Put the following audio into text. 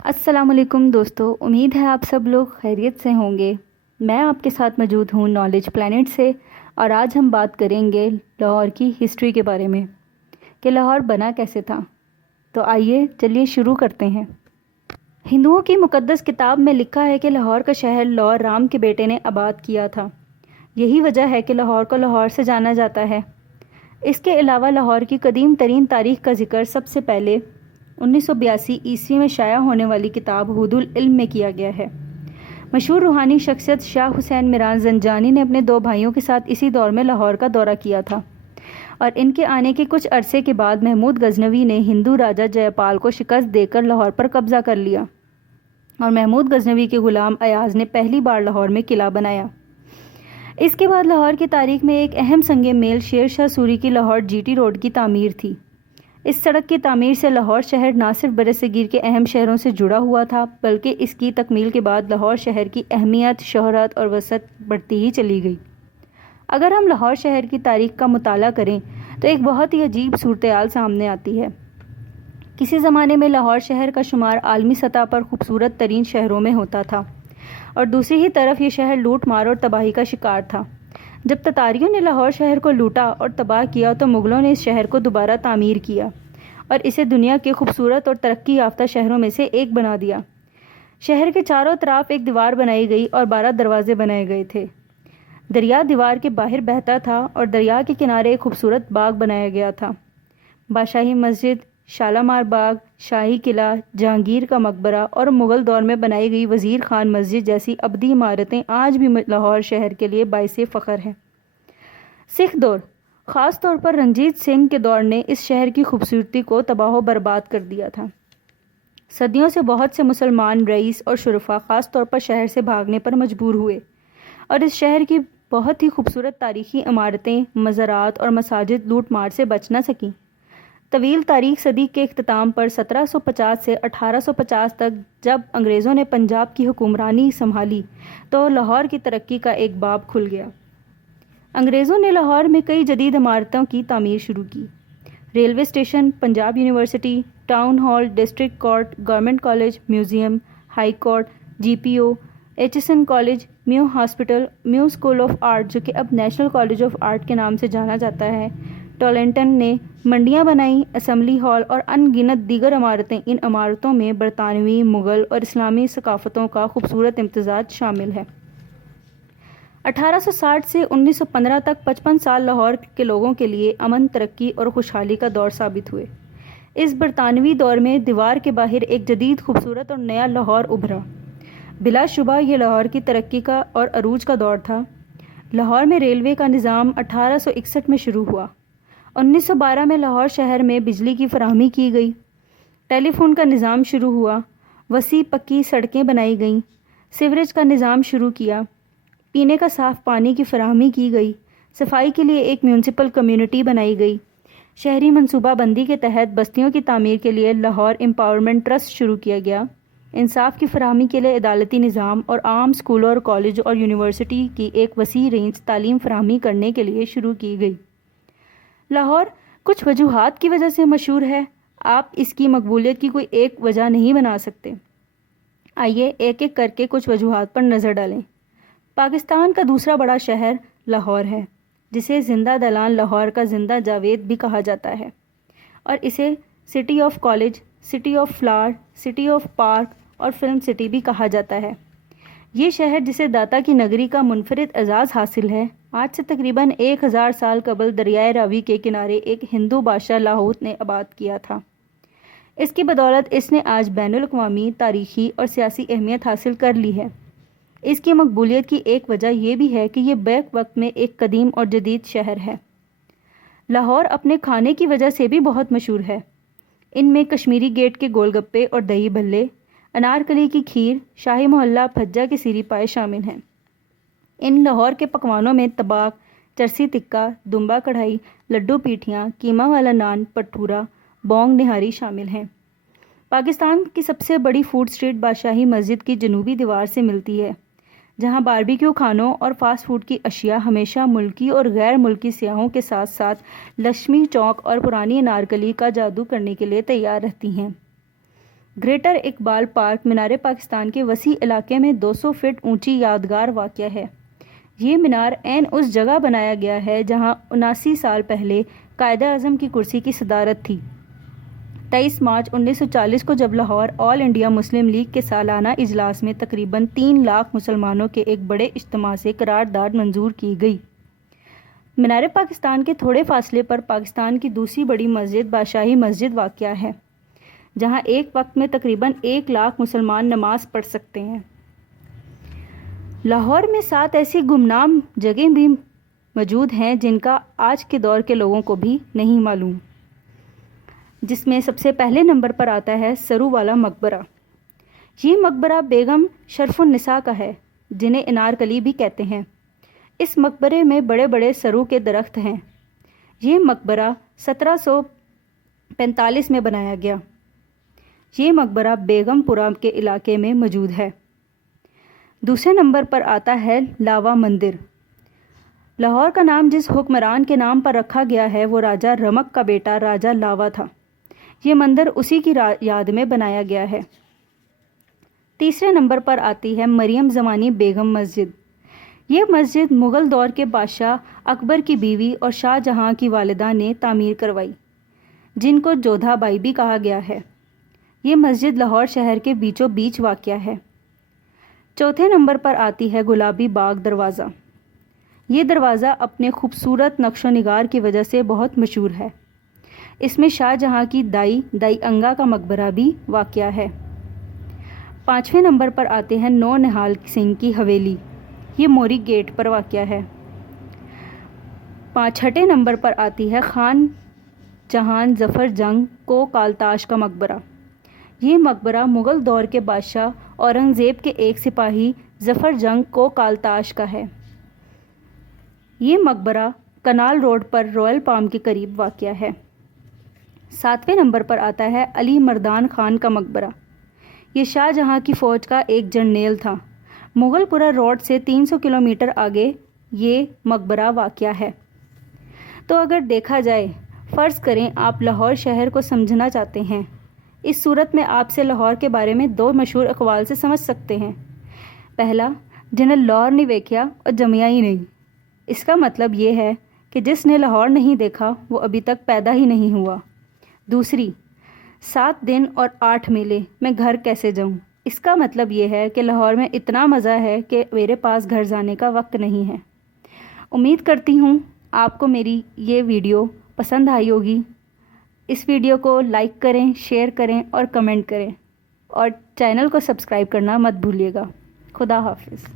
السلام علیکم دوستو، امید ہے آپ سب لوگ خیریت سے ہوں گے۔ میں آپ کے ساتھ موجود ہوں نالج پلانٹ سے، اور آج ہم بات کریں گے لاہور کی ہسٹری کے بارے میں کہ لاہور بنا کیسے تھا۔ تو آئیے چلیے شروع کرتے ہیں۔ ہندوؤں کی مقدس کتاب میں لکھا ہے کہ لاہور کا شہر لور رام کے بیٹے نے آباد کیا تھا۔ یہی وجہ ہے کہ لاہور کو لاہور سے جانا جاتا ہے۔ اس کے علاوہ لاہور کی قدیم ترین تاریخ کا ذکر سب سے پہلے 1982 عیسوی میں شائع ہونے والی کتاب حود العلم میں کیا گیا ہے۔ مشہور روحانی شخصیت شاہ حسین میران زنجانی نے اپنے 2 بھائیوں کے ساتھ اسی دور میں لاہور کا دورہ کیا تھا، اور ان کے آنے کے کچھ عرصے کے بعد محمود غزنوی نے ہندو راجا جے پال کو شکست دے کر لاہور پر قبضہ کر لیا، اور محمود غزنوی کے غلام ایاز نے پہلی بار لاہور میں قلعہ بنایا۔ اس کے بعد لاہور کی تاریخ میں ایک اہم سنگ میل شیر شاہ سوری کی لاہور جی ٹی روڈ کی تعمیر تھی۔ اس سڑک کی تعمیر سے لاہور شہر نہ صرف برصغیر کے اہم شہروں سے جڑا ہوا تھا، بلکہ اس کی تکمیل کے بعد لاہور شہر کی اہمیت، شہرت اور وسعت بڑھتی ہی چلی گئی۔ اگر ہم لاہور شہر کی تاریخ کا مطالعہ کریں تو ایک بہت ہی عجیب صورتحال سامنے آتی ہے۔ کسی زمانے میں لاہور شہر کا شمار عالمی سطح پر خوبصورت ترین شہروں میں ہوتا تھا، اور دوسری ہی طرف یہ شہر لوٹ مار اور تباہی کا شکار تھا۔ جب تتاریوں نے لاہور شہر کو لوٹا اور تباہ کیا تو مغلوں نے اس شہر کو دوبارہ تعمیر کیا اور اسے دنیا کے خوبصورت اور ترقی یافتہ شہروں میں سے ایک بنا دیا۔ شہر کے چاروں طرف ایک دیوار بنائی گئی اور 12 دروازے بنائے گئے تھے۔ دریا دیوار کے باہر بہتا تھا اور دریا کے کنارے ایک خوبصورت باغ بنایا گیا تھا۔ بادشاہی مسجد، شالامار باغ، شاہی قلعہ، جہانگیر کا مقبرہ اور مغل دور میں بنائی گئی وزیر خان مسجد جیسی ابدی عمارتیں آج بھی لاہور شہر کے لیے باعث فخر ہیں۔ سکھ دور، خاص طور پر رنجیت سنگھ کے دور نے اس شہر کی خوبصورتی کو تباہ و برباد کر دیا تھا۔ صدیوں سے بہت سے مسلمان رئیس اور شرفا خاص طور پر شہر سے بھاگنے پر مجبور ہوئے، اور اس شہر کی بہت ہی خوبصورت تاریخی عمارتیں، مزارات اور مساجد لوٹ مار سے بچ نہ سکیں۔ طویل تاریخ صدی کے اختتام پر 1750 سے 1850 تک جب انگریزوں نے پنجاب کی حکمرانی سنبھالی تو لاہور کی ترقی کا ایک باب کھل گیا۔ انگریزوں نے لاہور میں کئی جدید عمارتوں کی تعمیر شروع کی۔ Railway station, Punjab university, town hall, district court, government college, museum, high court, G P O, Aitchison college, Mayo hospital, Mayo school of art جو کہ اب نیشنل کالج آف آرٹ کے نام سے جانا جاتا ہے، ٹولنٹن نے منڈیاں بنائیں، اسمبلی ہال اور ان گنت دیگر عمارتیں۔ ان عمارتوں میں برطانوی، مغل اور اسلامی ثقافتوں کا خوبصورت امتزاج شامل ہے۔ 1860 سے 1915 تک 55 سال لاہور کے لوگوں کے لیے امن، ترقی اور خوشحالی کا دور ثابت ہوئے۔ اس برطانوی دور میں دیوار کے باہر ایک جدید، خوبصورت اور نیا لاہور ابھرا۔ بلا شبہ یہ لاہور کی ترقی کا اور عروج کا دور تھا۔ لاہور میں ریلوے کا نظام 1861 میں شروع ہوا۔ 1912 میں لاہور شہر میں بجلی کی فراہمی کی گئی۔ ٹیلی فون کا نظام شروع ہوا۔ وسیع پکی سڑکیں بنائی گئیں۔ سیوریج کا نظام شروع کیا۔ پینے کا صاف پانی کی فراہمی کی گئی۔ صفائی کے لیے ایک میونسپل کمیونٹی بنائی گئی۔ شہری منصوبہ بندی کے تحت بستیوں کی تعمیر کے لیے لاہور امپاورمنٹ ٹرسٹ شروع کیا گیا۔ انصاف کی فراہمی کے لیے عدالتی نظام اور عام اسکولوں اور کالج اور یونیورسٹی کی ایک وسیع رینج تعلیم فراہمی کرنے کے لیے شروع کی گئی۔ لاہور کچھ وجوہات کی وجہ سے مشہور ہے۔ آپ اس کی مقبولیت کی کوئی ایک وجہ نہیں بنا سکتے۔ آئیے ایک ایک کر کے کچھ وجوہات پر نظر ڈالیں۔ پاکستان کا دوسرا بڑا شہر لاہور ہے، جسے زندہ دلان لاہور کا زندہ جاوید بھی کہا جاتا ہے، اور اسے city of college, city of flower, city of park اور فلم سٹی بھی کہا جاتا ہے۔ یہ شہر جسے داتا کی نگری کا منفرد اعزاز حاصل ہے، آج سے تقریباً 1000 سال قبل دریائے راوی کے کنارے ایک ہندو بادشاہ لاہوت نے آباد کیا تھا۔ اس کی بدولت اس نے آج بین الاقوامی، تاریخی اور سیاسی اہمیت حاصل کر لی ہے۔ اس کی مقبولیت کی ایک وجہ یہ بھی ہے کہ یہ بیک وقت میں ایک قدیم اور جدید شہر ہے۔ لاہور اپنے کھانے کی وجہ سے بھی بہت مشہور ہے۔ ان میں کشمیری گیٹ کے گول گپے اور دہی بھلے، انارکلی کی کھیر، شاہی محلہ پھجا کے سیری پائے شامل ہیں۔ ان لاہور کے پکوانوں میں تباک، چرسی تکہ، دمبا کڑھائی، لڈو پیٹھیاں، قیمہ والا نان، پٹھورا، بونگ نہاری شامل ہیں۔ پاکستان کی سب سے بڑی فوڈ اسٹریٹ بادشاہی مسجد کی جنوبی دیوار سے ملتی ہے، جہاں باربیکیو کھانوں اور فاسٹ فوڈ کی اشیاء ہمیشہ ملکی اور غیر ملکی سیاحوں کے ساتھ ساتھ لکشمی چوک اور پرانی انارکلی کا جادو کرنے کے لیے تیار رہتی ہیں۔ گریٹر اقبال پارک مینار پاکستان کے وسیع علاقے میں 200 فٹ اونچی یادگار واقع ہے۔ یہ مینار عین اس جگہ بنایا گیا ہے جہاں 79 سال پہلے قائد اعظم کی کرسی کی صدارت تھی۔ 23 مارچ 1940 کو جب لاہور آل انڈیا مسلم لیگ کے سالانہ اجلاس میں تقریباً 3 لاکھ مسلمانوں کے ایک بڑے اجتماع سے قرارداد منظور کی گئی۔ مینار پاکستان کے تھوڑے فاصلے پر پاکستان کی دوسری بڑی مسجد بادشاہی مسجد واقع ہے، جہاں ایک وقت میں تقریباً 1 لاکھ مسلمان نماز پڑھ سکتے ہیں۔ لاہور میں 7 ایسی گمنام جگہیں بھی موجود ہیں جن کا آج کے دور کے لوگوں کو بھی نہیں معلوم، جس میں سب سے پہلے نمبر پر آتا ہے سرو والا مقبرہ۔ یہ مقبرہ بیگم شرف النساء کا ہے، جنہیں انارکلی بھی کہتے ہیں۔ اس مقبرے میں بڑے بڑے سرو کے درخت ہیں۔ یہ مقبرہ 1745 میں بنایا گیا۔ یہ مقبرہ بیگم پورہ کے علاقے میں موجود ہے۔ دوسرے نمبر پر آتا ہے لاوا مندر۔ لاہور کا نام جس حکمران کے نام پر رکھا گیا ہے وہ راجہ رمک کا بیٹا راجہ لاوا تھا۔ یہ مندر اسی کی یاد میں بنایا گیا ہے۔ تیسرے نمبر پر آتی ہے مریم زمانی بیگم مسجد۔ یہ مسجد مغل دور کے بادشاہ اکبر کی بیوی اور شاہ جہاں کی والدہ نے تعمیر کروائی، جن کو جودھا بائی بھی کہا گیا ہے۔ یہ مسجد لاہور شہر کے بیچوں بیچ واقع ہے۔ چوتھے نمبر پر آتی ہے گلابی باغ دروازہ۔ یہ دروازہ اپنے خوبصورت نقش و نگار کی وجہ سے بہت مشہور ہے۔ اس میں شاہ جہاں کی دائی انگا کا مقبرہ بھی واقع ہے۔ پانچویں نمبر پر آتے ہیں نو نہال سنگھ کی حویلی۔ یہ موری گیٹ پر واقع ہے۔ چھٹے نمبر پر آتی ہے خان جہان ظفر جنگ کو کالتاش کا مقبرہ۔ یہ مقبرہ مغل دور کے بادشاہ اورنگزیب کے ایک سپاہی ظفر جنگ کو کالتاش کا ہے۔ یہ مقبرہ کنال روڈ پر رائل پام کے قریب واقع ہے۔ ساتویں نمبر پر آتا ہے علی مردان خان کا مقبرہ۔ یہ شاہ جہاں کی فوج کا ایک جرنیل تھا۔ مغل پورہ روڈ سے 300 کلومیٹر آگے یہ مقبرہ واقع ہے۔ تو اگر دیکھا جائے، فرض کریں آپ لاہور شہر کو سمجھنا چاہتے ہیں، اس صورت میں آپ سے لاہور کے بارے میں 2 مشہور اقوال سے سمجھ سکتے ہیں۔ پہلا، جنہیں لاہور نہیں دیکھا اور جمیا ہی نہیں۔ اس کا مطلب یہ ہے کہ جس نے لاہور نہیں دیکھا وہ ابھی تک پیدا ہی نہیں ہوا۔ دوسری، 7 دن اور 8 میلے میں گھر کیسے جاؤں؟ اس کا مطلب یہ ہے کہ لاہور میں اتنا مزہ ہے کہ میرے پاس گھر جانے کا وقت نہیں ہے۔ امید کرتی ہوں آپ کو میری یہ ویڈیو پسند آئی ہوگی۔ اس ویڈیو کو لائک کریں، شیئر کریں اور کمنٹ کریں، اور چینل کو سبسکرائب کرنا مت بھولیے گا۔ خدا حافظ۔